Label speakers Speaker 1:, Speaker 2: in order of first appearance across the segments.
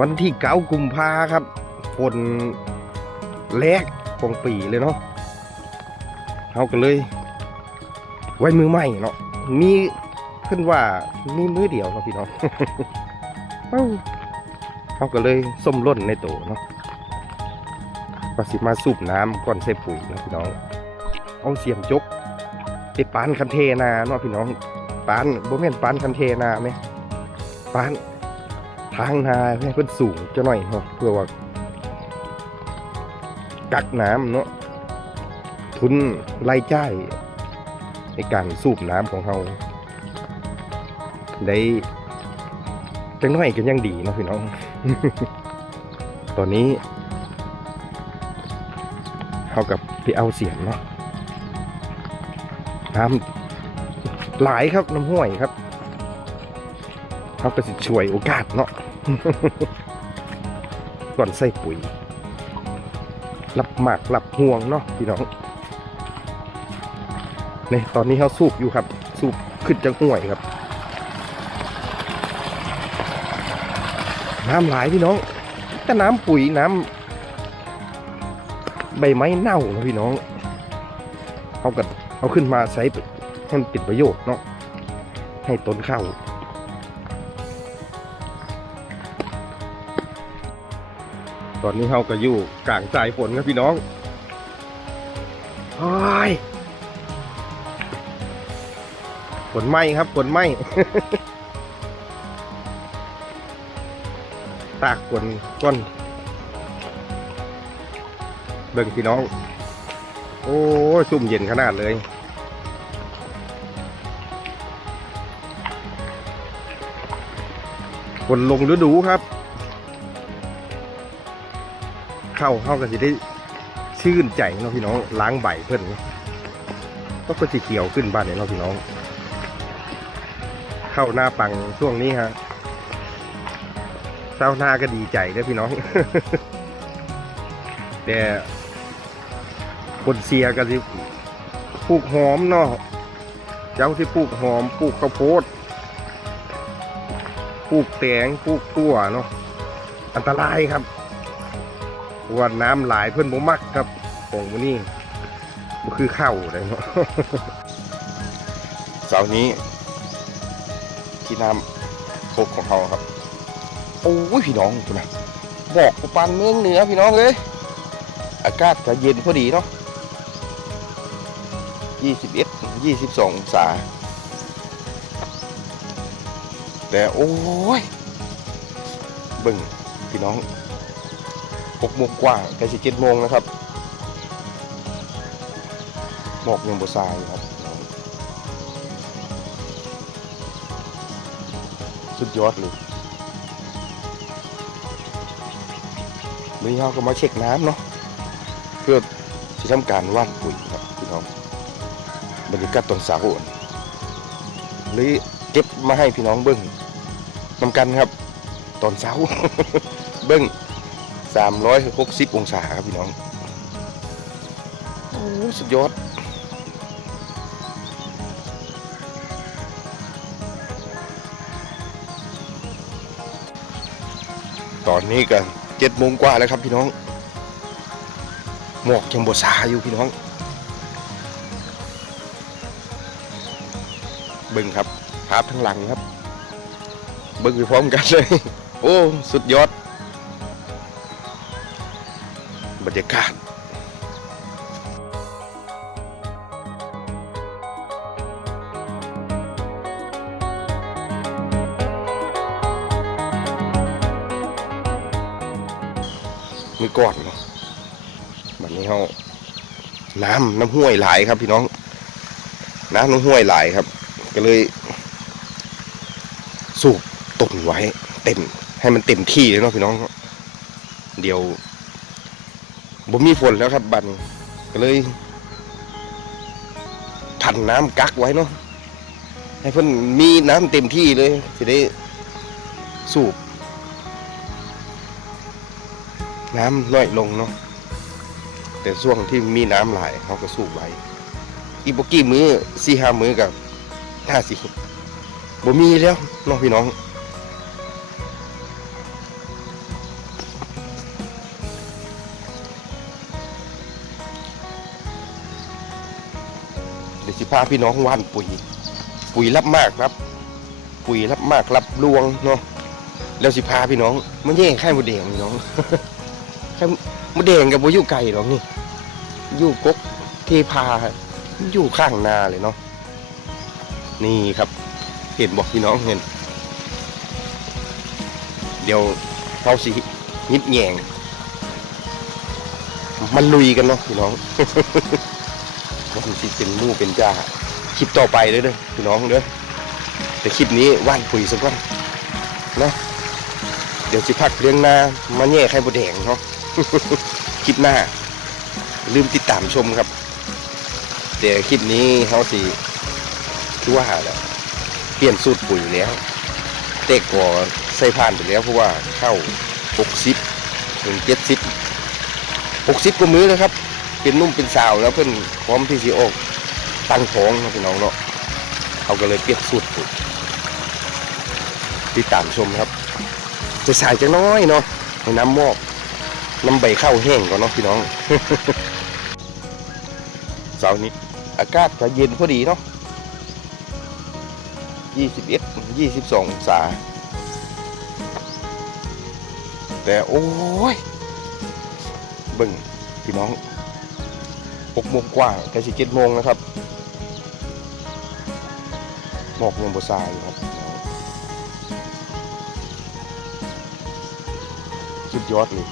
Speaker 1: วันที่เก้ากุมภาครับ ฝนแรกของปีเลยเนาะเขาก็เลย ไว้มือใหม่เนาะ มีขึ้นว่ามีมือเดียวเนาะพี่น้องเอ้าเขาก็เลยส้มล้นในโตเนาะก็สิมาสูบน้ำก่อนใส่ปุ๋ยเนาะพี่น้อง เอาเสียมจกไปปานคันเทนาเนาะพี่น้อง ปานบ่แม่นปานคันเทนาไหมปานทางนาให้เพิ่นสูงจะหน่อยเนาะเพื่อว่า กักน้ำเนาะทุนรายจ่ายในการสูบน้ำของเราได้จังน้อยกันยังดีเนาะพี่น้อง ตอนนี้เขากับพี่เอาเสียงเนาะน้ำ หลายครับน้ำห้วยครับเขาก็สิช่วยโอกาสเนาะก่อนใส่ปุ๋ยรับหมากรับห่วงเนาะพี่น้องนี่ตอนนี้เขาสูบอยู่ครับ สูบขึ้นจากห้วยครับน้ำหลายพี่น้อง แต่น้ำปุ๋ยน้ำใบไม้เน่านะพี่น้องเอากันเอาขึ้นมาใช้ ให้มันเป็นประโยชน์เนาะให้ต้นข้าวตอนนี้เขาก็อยู่กลางสายฝนครับพี่น้องโอ้ยฝนไหมครับฝนไหมตากฝนก้นเบิ่งพี่น้อง โอ้ยซุ่มเย็นขนาดเลย ฝนลงฤดูครับ เข้าเข้ากันจะได้ชื่นใจเนาะพี่น้องล้างใบเพื่อนก็ก็จะเขียวขึ้นบ้านเนี่ยเนาะพี่น้อง เข้าหน้าปังช่วงนี้ฮะเศร้าหน้าก็ดีใจนะพี่น้อง แต่คนเสียก็สิปลูกหอมเนาะเจ้าที่ปลูกหอมปลูกข้าวโพด ปลูกแตงปลูกตัวเนาะอันตรายครับว่าน้ำหลายเพื่อนบ่มักครับของมันนี่มันคือข้าวเลยเนาะเสาร์นี้ที่น้ำพกของเขาครับโอ้ยพี่น้องคุณนะบอกปันเมืองเหนือพี่น้องเลยอากาศจะเย็นพอดีเนาะยี่สิบเอ็ดยี่สิบสององศา แต่โอ้ยเบิ่งพี่น้องหกโมงกว่าใกล้สิเจ็ดโมงนะครับหมอกยังบทรายครับ สุดยอดเลยวันนี้เราก็มาเช็คน้ำเนาะเพื่อจะทำการว่านปุ๋ยครับพี่น้องบรรยากาศตอนสาร์หรือเก็บมาให้พี่น้องเบิ้ง นำกันครับ ตอนเช้า เบิ้งสามร้อยหกสิบองศาครับพี่น้องโอ้สุดยอดตอนนี้กันเจ็ดโมงกว่าแล้วครับพี่น้อง หมอกยังบดซาอยู่พี่น้อง เบิ่งครับภาพทั้งหลังครับ เบิ่งไปพร้อมกันเลย โอ้ สุดยอด บรรยากาศมือก่อนเนาะบัดนี้เขาน้ำน้ำห้วยหลายครับ พี่น้อง น้ำน้ำห้วยหลายครับ ก็เลยสูบ ตุ่นไว้เต็ม ให้มันเต็มที่เลยเนาะพี่น้อง เดี๋ยวบ่มีฝนแล้วครับบันก็เลยผันน้ำกักไว้เนาะให้เพิ่นมีน้ำเต็มที่เลยจะได้สูบ น้ำน้อยลงเนาะแต่ช่วงที่มีน้ำหลายเขาก็สูบไว้อีกบกี่มือสี่ห้ามือกับห้าสิบบ่มีแล้วเน้องพี่น้อง ดี๋ยวสิพาพี่น้องว่านปุ๋ย ปุ๋ยรับมากครับ ปุ๋ยรับมากรับลวงเนาะแล้วสิพาพี่น้องมันแย่งไข่มดแดงพี่น้องไข่มดแดงกับบ่อยู่ไก่หรอกนี่อยู่กกเทพาอยู่ข้างนาเลยเนาะนี่ครับ เห็นบอกพี่น้องเห็น เดี๋ยวเขาสิยิดแยงมันลุยกันเนาะพี่น้อง มันสิเป็นมู่เป็นจ้าคลิปต่อไปเลยเด้อพี่น้องเด้อแต่คลิปนี้ว่านปุ๋ยสักก่อนนะเดี๋ยวสิพักเรื่องหน้ามาแย่ไข่บดแดงเนาะคลิปหน้า ลืมติดตามชมครับเดี๋ยวคลิปนี้เขาสิคือว่าแหละเปลี่ยนสูตรปุ๋ยแล้ว เตกก่อใส่ผ่านไปแล้วเพราะว่าเข้า 60ถึง70 60กว่ามื้อแล้วครับ เป็นนุ่มเป็นสาวแล้วเพิ่นพร้อมที่สิออกตั้งท้องนะพี่น้องเนาะเขาก็เลยเปียนสูตรปุ๋ยติดตามชมครับ จะสายจังน้อยเนาะให้น้ำมอกน้ำใบข้าวแห้งก่อนเนาะพี่น้องเสาร์นี้อากาศจะเย็นพอดีเนาะ21 22องศา แต่โอ้ยบิ่งพี่น้อง 6โมงกว่าใกล้สิ7โมงนะครับหมอกยังบ่ซาอยู่ครับสุดยอดเลย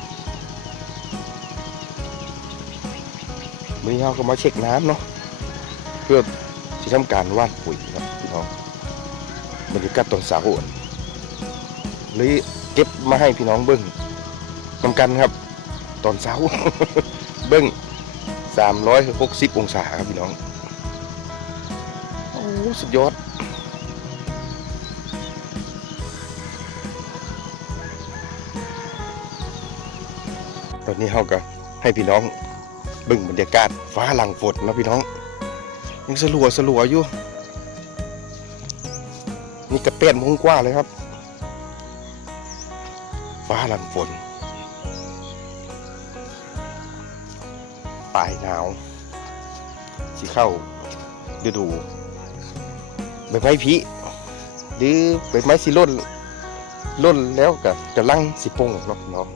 Speaker 1: มื้อนี้เราก็มาเช็คน้ำเนาะเพื่อที่ทำการว่านปุ๋ยครับพี่น้องบรรยากาศตอนเช้าอ่อนเลยเก็บมาให้พี่น้องเบิ้งนำกันครับ ตอนเช้า เบิ้ง 360องศาครับพี่น้อง โอ้สุดยอดตอนนี้เราก็ให้พี่น้องบิ่งบรรยากาศฟ้าหลังฝนนะพี่น้อง ยังสลัวสลัวอยู่ นี่กระเป็นมงกว่าเลยครับ ฟ้าหลังฝน ปลายหนาวสิเข้าฤดูใบไม้ผลิหรือใบไม้สิล่นล่นแล้วก็กำลังสิป่งเนาะเนาะ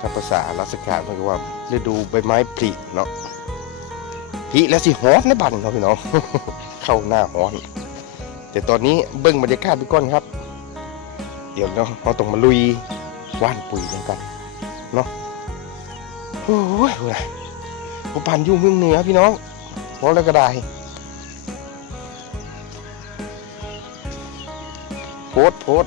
Speaker 1: ถ้าภาษาราชการมันก็ว่าฤดูใบไม้ผลิเนาะผลิแล้วสิฮ้อนในบันเนาะพี่น้องเข้าหน้าฮ้อน แต่ตอนนี้เบิ้งบรรยากาศไปก่อนครับ เดี๋ยวเนาะเราต้องมาลุยว่านปุ๋ยกันกันเนาะโอ้ยอะไรผมปันอยู่เมืองเหนือพี่น้องพอแล้วก็ได้โพดโพด